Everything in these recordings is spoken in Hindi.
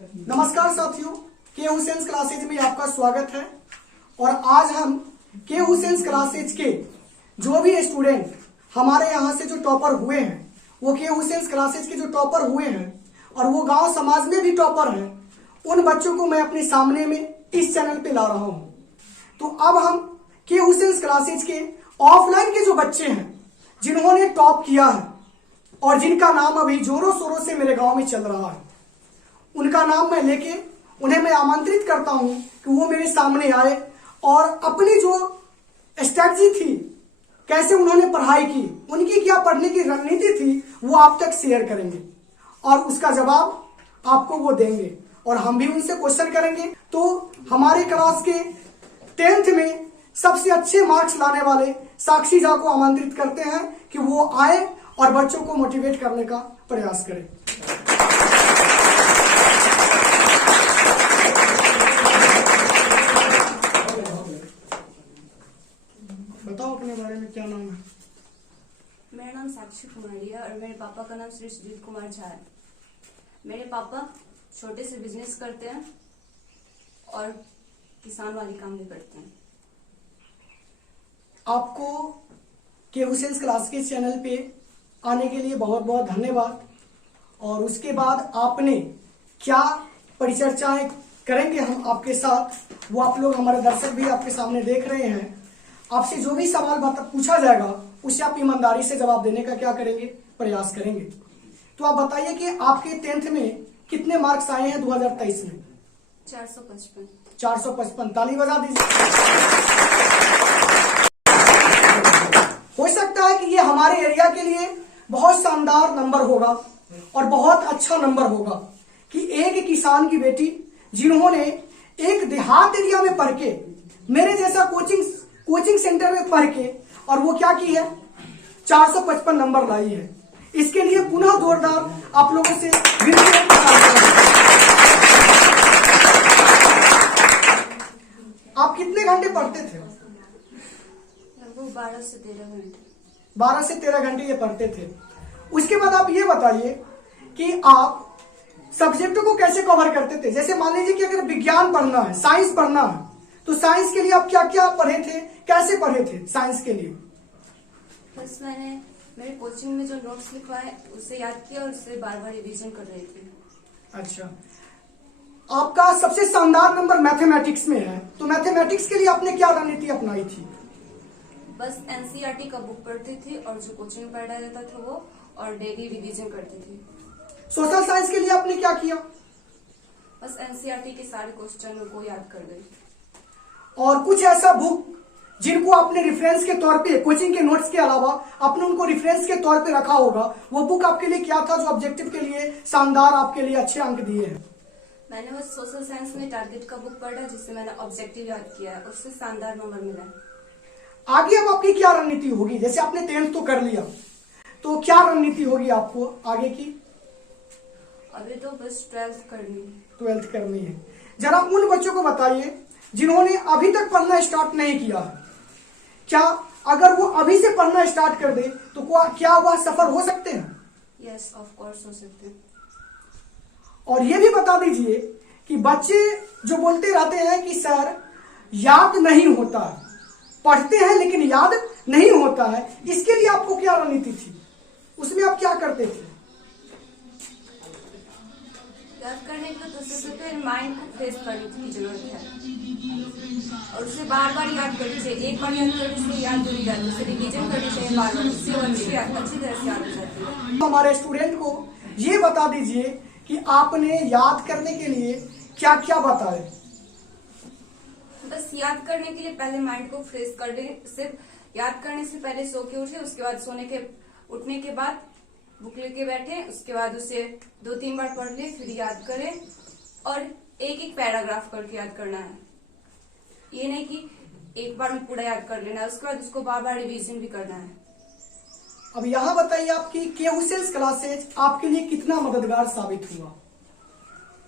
नमस्कार साथियों, के हुसैन क्लासेज में आपका स्वागत है। और आज हम के हुसैन क्लासेज के जो भी स्टूडेंट हमारे यहाँ से जो टॉपर हुए हैं, वो के हुसैन क्लासेज के जो टॉपर हुए हैं और वो गांव समाज में भी टॉपर हैं, उन बच्चों को मैं अपने सामने में इस चैनल पे ला रहा हूँ। तो अब हम के हुसैन क्लासेज के ऑफलाइन के जो बच्चे हैं जिन्होंने टॉप किया है और जिनका नाम अभी जोरों शोरों से मेरे गांव में चल रहा है, उनका नाम मैं लेके उन्हें मैं आमंत्रित करता हूं कि वो मेरे सामने आए और अपनी जो स्ट्रैटेजी थी, कैसे उन्होंने पढ़ाई की, उनकी क्या पढ़ने की रणनीति थी, वो आप तक शेयर करेंगे और उसका जवाब आपको वो देंगे और हम भी उनसे क्वेश्चन करेंगे। तो हमारे क्लास के 10th में सबसे अच्छे मार्क्स लाने वाले साक्षी झा को आमंत्रित करते हैं कि वो आए और बच्चों को मोटिवेट करने का प्रयास करें। बताओ अपने बारे में, क्या नाम है? मेरा नाम साक्षी कुमारी है और मेरे पापा का नाम श्री सुजीत कुमार झा है। मेरे पापा छोटे से बिजनेस करते हैं और किसान वाली काम भी करते हैं। आपको के हुसैन क्लास के चैनल पे आने के लिए बहुत बहुत धन्यवाद। और उसके बाद आपने क्या परिचर्चाएं करेंगे हम आपके साथ, वो आप लोग, हमारे दर्शक भी आपके सामने देख रहे हैं। आपसे जो भी सवाल पूछा जाएगा उसे आप ईमानदारी से जवाब देने का क्या करेंगे, प्रयास करेंगे। तो आप बताइए कि आपके 10th में कितने मार्क्स आए हैं 2023 में? 455। 455, ताली बजा दीजिए। हो सकता है कि ये हमारे एरिया के लिए बहुत शानदार नंबर होगा और बहुत अच्छा नंबर होगा कि एक किसान की बेटी जिन्होंने एक देहात एरिया में पढ़ के, मेरे जैसा कोचिंग सेंटर में पढ़ के, और वो क्या की है, 455 नंबर लाई है। इसके लिए पुनः जोरदार आप लोगों से विनती है। आप कितने घंटे पढ़ते थे? लगभग 12 से 13 घंटे। 12 से 13 घंटे ये पढ़ते थे। उसके बाद आप ये बताइए कि आप सब्जेक्टों को कैसे कवर करते थे। जैसे मान लीजिए कि अगर विज्ञान पढ़ना है, साइंस पढ़ना है, तो साइंस के लिए आप क्या क्या पढ़े थे, कैसे पढ़े थे साइंस के लिए? बस मैंने मेरे कोचिंग में जो नोट्स लिखवाए उसे याद किया और उसे बार बार रिवीजन कर रही थी। अच्छा, आपका सबसे शानदार नंबर मैथमेटिक्स में है, तो मैथमेटिक्स के लिए आपने क्या रणनीति अपनाई थी? बस एनसीईआरटी का बुक पढ़ती थी और जो कोचिंग में पढ़ाया जाता था वो, और डेली रिवीजन करती थी। सोशल साइंस के लिए आपने क्या किया? बस एनसीईआरटी के सारे क्वेश्चन को याद कर गई। और कुछ ऐसा बुक जिनको आपने रेफरेंस के तौर पे, कोचिंग के नोट्स के अलावा आपने उनको रेफरेंस के तौर पे रखा होगा, वो बुक आपके लिए क्या था जो ऑब्जेक्टिव के लिए शानदार आपके लिए अच्छे अंक दिए हैं? मैंने बस सोशल साइंस में टारगेट का बुक पढ़ा जिससे मैंने ऑब्जेक्टिव याद किया है, उससे शानदार नंबर मिला है। आगे अब आपकी क्या रणनीति होगी? जैसे आपने 10th तो कर लिया, तो क्या रणनीति होगी आपको आगे की? अभी तो बस 12th करनी है। 12th करनी है। जरा उन बच्चों को बताइए जिन्होंने अभी तक पढ़ना स्टार्ट नहीं किया, क्या अगर वो अभी से पढ़ना स्टार्ट कर दे तो क्या वह सफल हो सकते हैं? यस, ऑफ कोर्स हो सकते हैं। और ये भी बता दीजिए कि बच्चे जो बोलते रहते हैं कि सर याद नहीं होता, पढ़ते हैं लेकिन याद नहीं होता है, इसके लिए आपको क्या रणनीति थी? उसमें आप क्या करते थे? याद करने के लिए तो सबसे माइंड को फ्रेश करने की जरूरत है और उसे बार बार याद करनी चाहिए। एक बार याद करने से याद नहीं जाती, उसे रिवीजन करनी चाहिए बार बार, उससे अच्छी तरह से याद हो जाती है। हमारे स्टूडेंट को ये बता दीजिए कि आपने याद करने के लिए क्या क्या बताया? बस याद करने के लिए पहले माइंड को फ्रेश कर ले। सिर्फ याद करने से पहले सो के उठे, उसके बाद उठने के बाद बुक लेके बैठे, उसके बाद उसे 2-3 बार पढ़ ले, फिर याद करें और एक एक पैराग्राफ करके याद करना है। ये नहीं कि एक बार में पूरा याद कर लेना है, उसके बाद उसको बार बार रिवीजन भी करना है। अब यहाँ बताइए आपकी के हुसैन क्लासेज आपके लिए कितना मददगार साबित हुआ?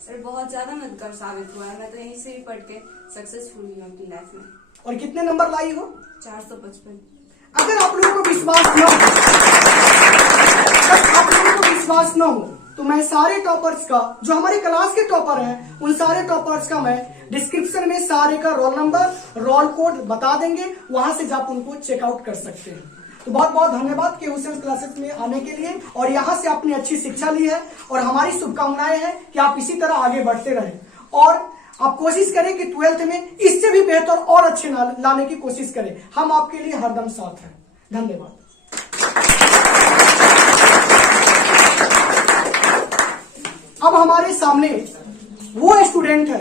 सर बहुत ज्यादा मददगार साबित हुआ है। मैं तो यहीं से ही पढ़ के सक्सेसफुल हुई हूँ अपनी लाइफ में। और कितने नंबर लाई हो? 455। अगर आप लोगों को विश्वास न हो, विश्वास न हो तो मैं सारे टॉपर्स का, जो हमारे क्लास के टॉपर हैं, उन सारे टॉपर्स का मैं डिस्क्रिप्शन में सारे का रोल नंबर, रोल कोड बता देंगे, वहां से आप उनको चेकआउट कर सकते हैं। तो बहुत बहुत धन्यवाद के हुसैन क्लासेस में आने के लिए, और यहाँ से आपने अच्छी शिक्षा ली है, और हमारी शुभकामनाएं हैं कि आप इसी तरह आगे बढ़ते रहें, और आप कोशिश करें कि 12th में इससे भी बेहतर और अच्छे लाने की कोशिश करें। हम आपके लिए हरदम साथ हैं। धन्यवाद। अब हमारे सामने वो स्टूडेंट है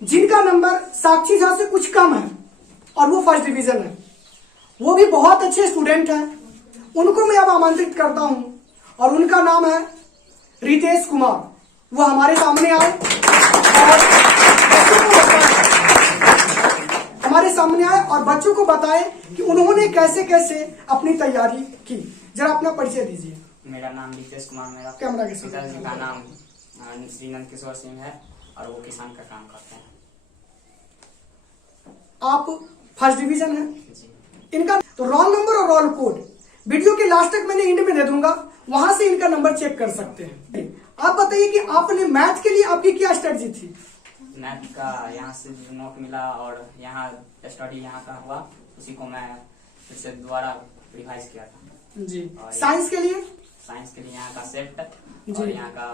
जिनका नंबर साक्षी झा से कुछ कम है और वो फर्स्ट डिवीजन है। वो भी बहुत अच्छे स्टूडेंट हैं। उनको मैं अब आमंत्रित करता हूं, और उनका नाम है रितेश कुमार। वो हमारे सामने आए और बच्चों को बताएं कि उन्होंने कैसे कैसे अपनी तैयारी की। जरा अपना परिचय दीजिए। मेरा नाम रितेश कुमार, मेरा कैमरा के साथ। पिताजी का नाम श्रीनंद किशोर सिंह है और वो किसान का काम करते हैं। आप फर्स्ट डिवीजन है जी। इनका तो रोल नंबर और रोल कोड वीडियो के लास्ट तक मैंने एंड में दे दूंगा, वहां से इनका नंबर चेक कर सकते हैं। आप बताइए कि आपने मैथ के लिए आपकी क्या स्ट्रेटजी थी? मैथ का यहाँ से जो नोट मिला और यहाँ स्टडी यहाँ का हुआ, उसी को मैं फिर से दोबारा रिवाइज किया था जी। साइंस के लिए? साइंस के लिए यहाँ का सेट जी। और यहाँ का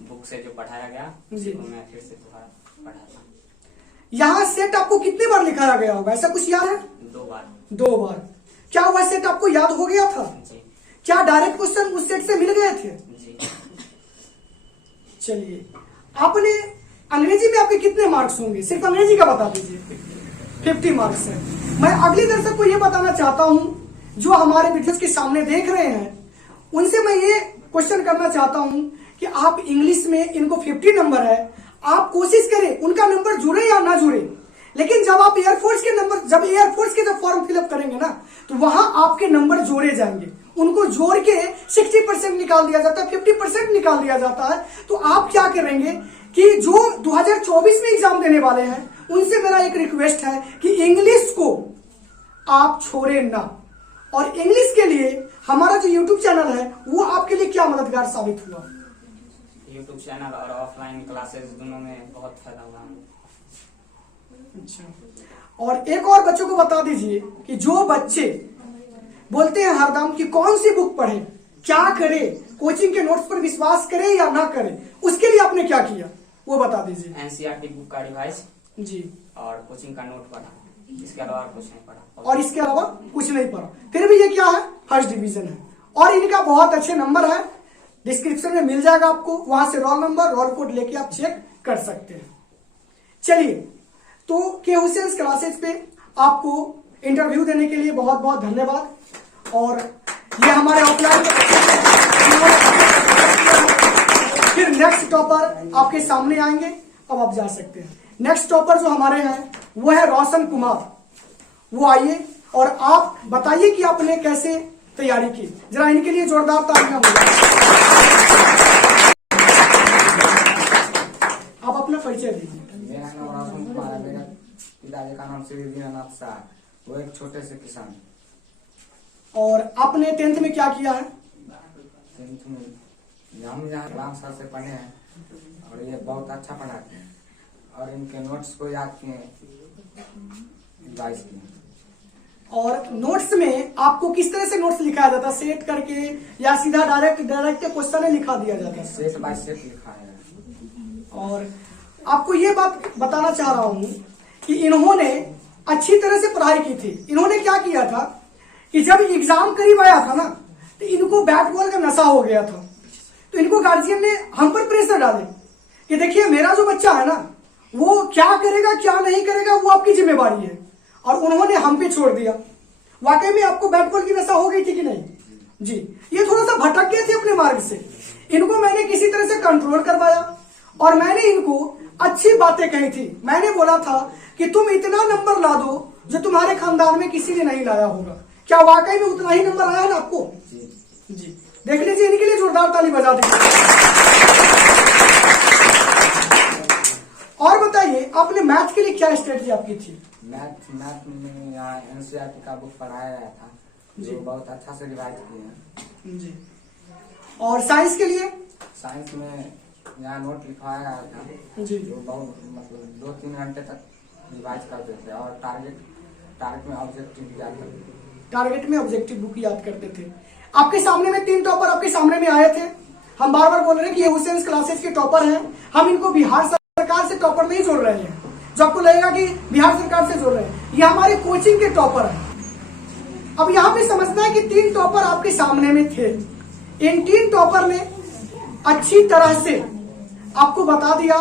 बुक से जो पढ़ाया गया जी। उसी को मैं फिर से दोबारा पढ़ा था। यहाँ सेट आपको कितनी बार लिखाया गया होगा, ऐसा कुछ याद है? 2 बार। 2 बार। क्या वह सेट आपको याद हो गया था? जी। क्या डायरेक्ट क्वेश्चन उस सेट से मिल गए थे? जी। चलिए, आपने अंग्रेजी में आपके कितने मार्क्स होंगे? सिर्फ अंग्रेजी का बता दीजिए। 50 मार्क्स है। मैं अगले दर्शक को यह बताना चाहता हूं, जो हमारे वीडियोस के सामने देख रहे हैं, उनसे मैं ये क्वेश्चन करना चाहता हूं कि आप इंग्लिश में इनको 50 नंबर है, आप कोशिश करें उनका नंबर जुड़े या ना जुड़े, लेकिन जब आप एयरफोर्स के नंबर, जब एयरफोर्स के जब फॉर्म फिलअप करेंगे ना, तो वहां आपके नंबर जोड़े जाएंगे। उनको जोड़ के 60% निकाल दिया जाता है, 50% निकाल दिया जाता है। तो आप क्या करेंगे कि जो 2024 में एग्जाम देने वाले हैं, उनसे मेरा एक रिक्वेस्ट है कि इंग्लिश को आप छोड़े ना। और इंग्लिश के लिए हमारा जो यूट्यूब चैनल है, वो आपके लिए क्या मददगार साबित हुआ? यूट्यूब चैनल और ऑफलाइन क्लासेस दोनों में बहुत फायदा हुआ। अच्छा। और एक और बच्चों को बता दीजिए कि जो बच्चे बोलते हैं हरदम कि कौन सी बुक पढ़े, क्या करे, कोचिंग के नोट्स पर विश्वास करे या ना करे, उसके लिए आपने क्या किया वो बता दीजिए। एनसीईआरटी बुक का रिवाइज जी। और कोचिंग का नोट पढ़ा, इसके अलावा कुछ नहीं पढ़ा। और इसके अलावा कुछ नहीं पढ़ा, फिर भी ये क्या है? फर्स्ट डिवीजन है। और इनका बहुत अच्छे नंबर है, डिस्क्रिप्शन में मिल जाएगा आपको, वहां से रोल नंबर, रोल कोड लेके आप चेक कर सकते हैं। चलिए, तो के हुसैन क्लासेस पे आपको इंटरव्यू देने के लिए बहुत बहुत धन्यवाद। और ये हमारे ऑफलाइन, फिर नेक्स्ट टॉपर आपके सामने आएंगे, अब आप जा सकते हैं। नेक्स्ट टॉपर जो हमारे हैं वो है रोशन कुमार। वो आइए और आप बताइए कि आपने कैसे तैयारी की। जरा इनके लिए जोरदार तालियां हो जाए। आप अपना परिचय दीजिए। मेरा नाम रोशन कुमार है। मेरे पिताजी का नाम श्री दीनानाथ शाह, वो एक छोटे से किसान। और आपने 10th में क्या किया है? 10th में हम यहाँ राम सर से पढ़े हैं और ये बहुत अच्छा पढ़ाते हैं, और इनके नोट्स को याद किए, रिवाइज किए। और नोट्स में आपको किस तरह से नोट्स लिखाया जाता, सेट करके या सीधा डायरेक्ट क्वेश्चन लिखा दिया जाता? सेट बाय सेट लिखा है। और आपको ये बात बताना चाह रहा हूं कि इन्होंने अच्छी तरह से पढ़ाई की थी। इन्होंने क्या किया था कि जब एग्जाम करीब आया था ना, तो इनको बैट बॉल का नशा हो गया था। तो इनको गार्जियन ने हम पर प्रेशर डाले कि देखिए मेरा जो बच्चा है ना, वो क्या करेगा क्या नहीं करेगा वो आपकी जिम्मेवारी है, और उन्होंने हम पे छोड़ दिया। वाकई में आपको बैट बॉल की नशा हो गई थी कि नहीं? जी। ये थोड़ा सा भटक गए थे अपने मार्ग से। इनको मैंने किसी तरह से कंट्रोल करवाया और मैंने इनको अच्छी बातें कही थी। मैंने बोला था कि तुम इतना नंबर ला दो जो तुम्हारे खानदान में किसी ने नहीं लाया होगा। क्या वाकई में उतना ही नंबर आया ना आपको? जी। देख लीजिए, इनके लिए जोरदार ताली बजा दीजिए। और बताइए, आपने मैथ के लिए क्या स्ट्रेटजी आपकी थी? मैथ में यहाँ एनसीईआरटी का बुक पढ़ाया गया था, जो बहुत अच्छा से रिवाइज किए हैं। जी। और साइंस के लिए? साइंस में यहाँ नोट लिखवाया गया था जी। जो बहुत मतलब 2-3 घंटे तक रिवाइज करते थे और टारगेट में ऑब्जेक्टिव याद करते थे। टारगेट में ऑब्जेक्टिव बुक याद करते थे। आपके सामने में 3 टॉपर आपके सामने में आए थे। हम बार बार बोल रहे हैं कि ये हुसैन क्लासेस के टॉपर हैं। हम इनको बिहार सरकार से टॉपर नहीं जोड़ रहे हैं जो आपको लगेगा कि बिहार सरकार से जोड़ रहे हैं। ये हमारे कोचिंग के टॉपर हैं। अब यहाँ पे समझना है कि 3 टॉपर आपके सामने में थे। इन 3 टॉपर ने अच्छी तरह से आपको बता दिया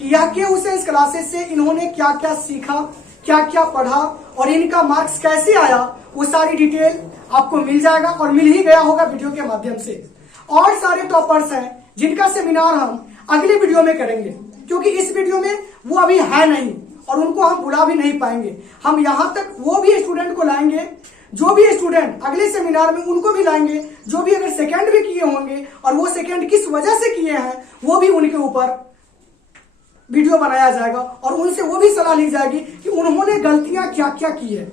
कि यह के हुसैन क्लासेस से इन्होंने क्या क्या सीखा, क्या क्या पढ़ा और इनका मार्क्स कैसे आया, वो सारी डिटेल आपको मिल जाएगा और मिल ही गया होगा वीडियो के माध्यम से। और सारे टॉपर्स हैं जिनका सेमिनार हम अगले वीडियो में करेंगे, क्योंकि इस वीडियो में वो अभी है नहीं और उनको हम बुला भी नहीं पाएंगे। हम यहां तक वो भी स्टूडेंट को लाएंगे, जो भी स्टूडेंट अगले सेमिनार में उनको भी लाएंगे, जो भी अगर सेकंड भी किए होंगे और वो सेकंड किस वजह से किए हैं वो भी उनके ऊपर वीडियो बनाया जाएगा और उनसे वो भी सलाह ली जाएगी कि उन्होंने गलतियां क्या क्या की है।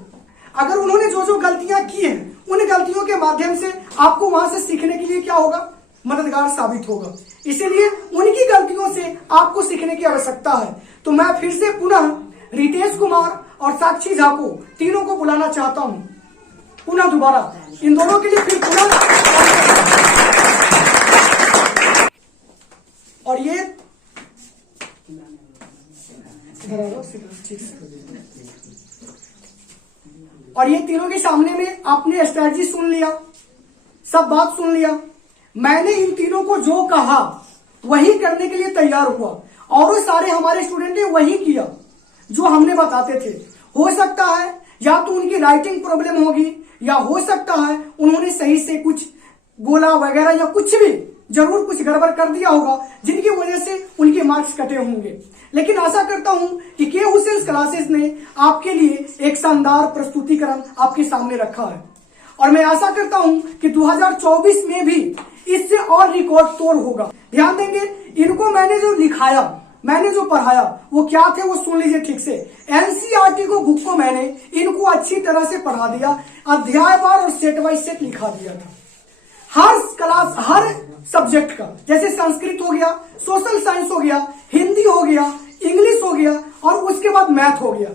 अगर उन्होंने जो जो गलतियां की हैं उन गलतियों के माध्यम से आपको वहां से सीखने के लिए क्या होगा, मददगार साबित होगा। इसीलिए उनकी गलतियों से आपको सीखने की आवश्यकता है। तो मैं फिर से पुनः रितेश कुमार और साक्षी झा को तीनों को बुलाना चाहता हूं, पुनः दोबारा इन दोनों के लिए फिर पुनः। और ये और ये तीनों के सामने में आपने स्ट्रेटजी सुन लिया, सब बात सुन लिया। मैंने इन तीनों को जो कहा वही करने के लिए तैयार हुआ और वो सारे हमारे स्टूडेंट ने वही किया जो हमने बताते थे। हो सकता है या तो उनकी राइटिंग प्रॉब्लम होगी या हो सकता है उन्होंने सही से कुछ बोला वगैरह या कुछ भी जरूर कुछ गड़बड़ कर दिया होगा जिनकी वजह से उनके मार्क्स कटे होंगे। लेकिन आशा करता हूं कि के हुसैन क्लासेस ने आपके लिए एक शानदार प्रस्तुतिकरण आपके सामने रखा है और मैं आशा करता हूं कि 2024 में भी इससे और रिकॉर्ड तोड़ होगा। ध्यान देंगे, इनको मैंने जो लिखाया, मैंने जो पढ़ाया वो क्या थे वो सुन लीजिए ठीक से। एनसीईआरटी को बुक को मैंने इनको अच्छी तरह से पढ़ा दिया, अध्यायवार और सेट बाय सेट लिखा दिया था। हर क्लास हर सब्जेक्ट का, जैसे संस्कृत हो गया, सोशल साइंस हो गया, हिंदी हो गया, इंग्लिश हो गया और उसके बाद मैथ हो गया।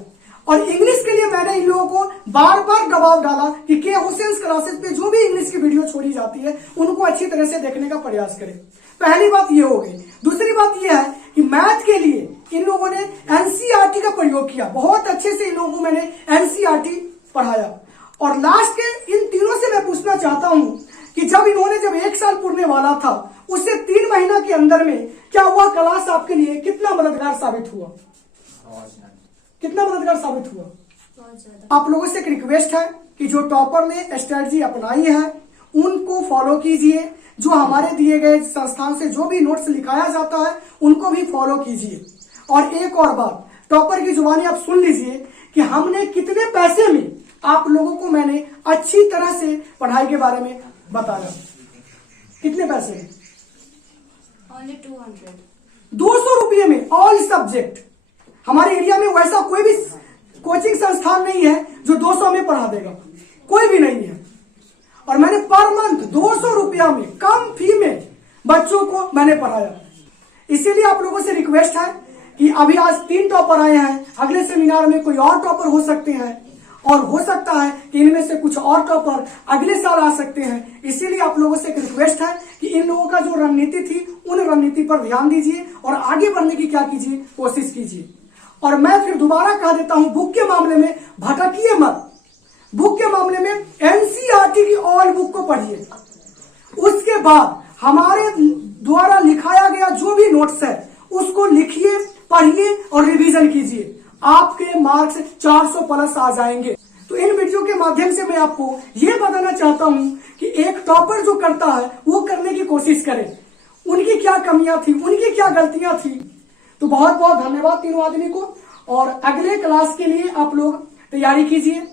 और इंग्लिश के लिए मैंने इन लोगों को बार बार दबाव डाला कि के हुसैन क्लासेस पे जो भी इंग्लिश की वीडियो छोड़ी जाती है उनको अच्छी तरह से देखने का प्रयास करें। पहली बात ये हो गई। दूसरी बात ये है कि मैथ के लिए इन लोगों ने एनसीईआरटी का प्रयोग किया, बहुत अच्छे से इन लोगों को मैंने एनसीईआरटी पढ़ाया। और लास्ट के इन तीनों से मैं पूछना चाहता हूं कि जब 1 साल पूरने वाला था उससे 3 महीना के अंदर में क्या वह क्लास आपके लिए कितना मददगार साबित हुआ? कितना मददगार साबित हुआ? बहुत ज्यादा। आप लोगों से एक रिक्वेस्ट है कि जो टॉपर ने स्ट्रेटजी अपनाई है उनको फॉलो कीजिए। जो हमारे दिए गए संस्थान से जो भी नोट्स लिखाया जाता है उनको भी फॉलो कीजिए। और एक और बात, टॉपर की जुबानी आप सुन लीजिए कि हमने कितने पैसे में आप लोगों को मैंने अच्छी तरह से पढ़ाई के बारे में बताया। कितने पैसे में? Only 200। 200 रुपये में ऑल सब्जेक्ट। हमारे एरिया में वैसा कोई भी कोचिंग संस्थान नहीं है जो 200 में पढ़ा देगा, कोई भी नहीं है। और मैंने पर मंथ 200 रुपया में कम फी में बच्चों को मैंने पढ़ाया। इसीलिए आप लोगों से रिक्वेस्ट है कि अभी आज 3 टॉपर आए हैं, अगले सेमिनार में कोई और टॉपर हो सकते हैं और हो सकता है कि इनमें से कुछ और टॉपर अगले साल आ सकते हैं। इसीलिए आप लोगों से एक रिक्वेस्ट है कि इन लोगों का जो रणनीति थी उन रणनीति पर ध्यान दीजिए और आगे बढ़ने की क्या कीजिए, कोशिश कीजिए। और मैं फिर दोबारा कह देता हूं, बुक के मामले में भटकिए मत। बुक के मामले में एनसीईआरटी की ऑल बुक को पढ़िए, उसके बाद हमारे द्वारा लिखाया गया जो भी नोट्स है उसको लिखिए, पढ़िए और रिवीजन कीजिए। आपके मार्क्स 400 प्लस आ जाएंगे। तो इन वीडियो के माध्यम से मैं आपको ये बताना चाहता हूं कि एक टॉपर जो करता है वो करने की कोशिश करे। उनकी क्या कमियां थी, उनकी क्या गलतियां थी। तो बहुत बहुत धन्यवाद तीनों आदमी को। और अगले क्लास के लिए आप लोग तैयारी कीजिए।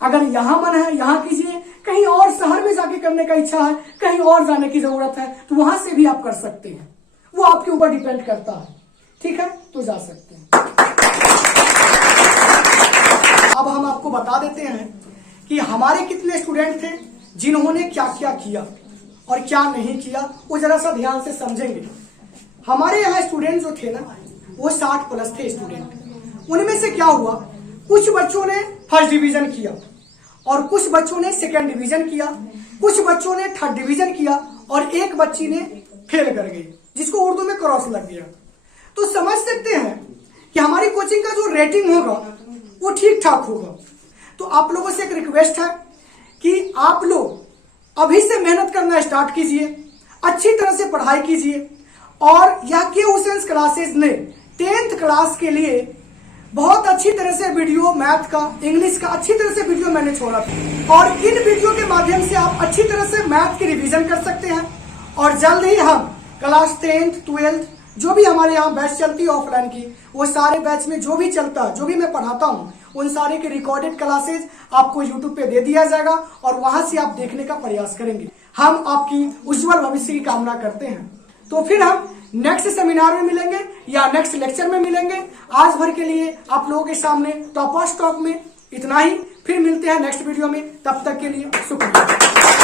अगर यहाँ मन है यहाँ कीजिए, कहीं और शहर में जाके करने का इच्छा है, कहीं और जाने की जरूरत है तो वहां से भी आप कर सकते हैं, वो आपके ऊपर डिपेंड करता है। ठीक है, तो जा सकते हैं। अब हम आपको बता देते हैं कि हमारे कितने स्टूडेंट थे जिन्होंने क्या क्या किया और क्या नहीं किया वो जरा सा ध्यान से समझेंगे। हमारे यहाँ स्टूडेंट जो थे ना वो 60 प्लस थे स्टूडेंट। उनमें से क्या हुआ, कुछ बच्चों ने फर्स्ट डिवीजन किया और कुछ बच्चों ने सेकंड डिवीजन किया, कुछ बच्चों ने थर्ड डिवीजन किया और एक बच्ची ने फेल कर गई, जिसको उर्दू में क्रॉस लग गया। तो समझ सकते हैं कि हमारी कोचिंग का जो रेटिंग होगा वो ठीक ठाक होगा। तो आप लोगों से एक रिक्वेस्ट है कि आप लोग अभी से मेहनत करना स्टार्ट कीजिए, अच्छी तरह से पढ़ाई कीजिए। और यह के हुसैन क्लासेज ने 10th क्लास के लिए बहुत अच्छी तरह से वीडियो, मैथ का, इंग्लिश का अच्छी तरह से वीडियो मैंने छोड़ा था और इन वीडियो के माध्यम से आप अच्छी तरह से मैथ की रिवीजन कर सकते हैं। और जल्द ही हम क्लास 10th 12th जो भी हमारे यहाँ बैच चलती है ऑफलाइन की, वो सारे बैच में जो भी चलता है, जो भी मैं पढ़ाता हूँ, उन सारे के रिकॉर्डेड क्लासेज आपको यूट्यूब पे दे दिया जाएगा और वहां से आप देखने का प्रयास करेंगे। हम आपकी उज्जवल भविष्य की कामना करते हैं। तो फिर हम नेक्स्ट सेमिनार में मिलेंगे या नेक्स्ट लेक्चर में मिलेंगे। आज भर के लिए आप लोगों के सामने टॉपर स्टॉक में इतना ही। फिर मिलते हैं नेक्स्ट वीडियो में, तब तक के लिए शुक्रिया।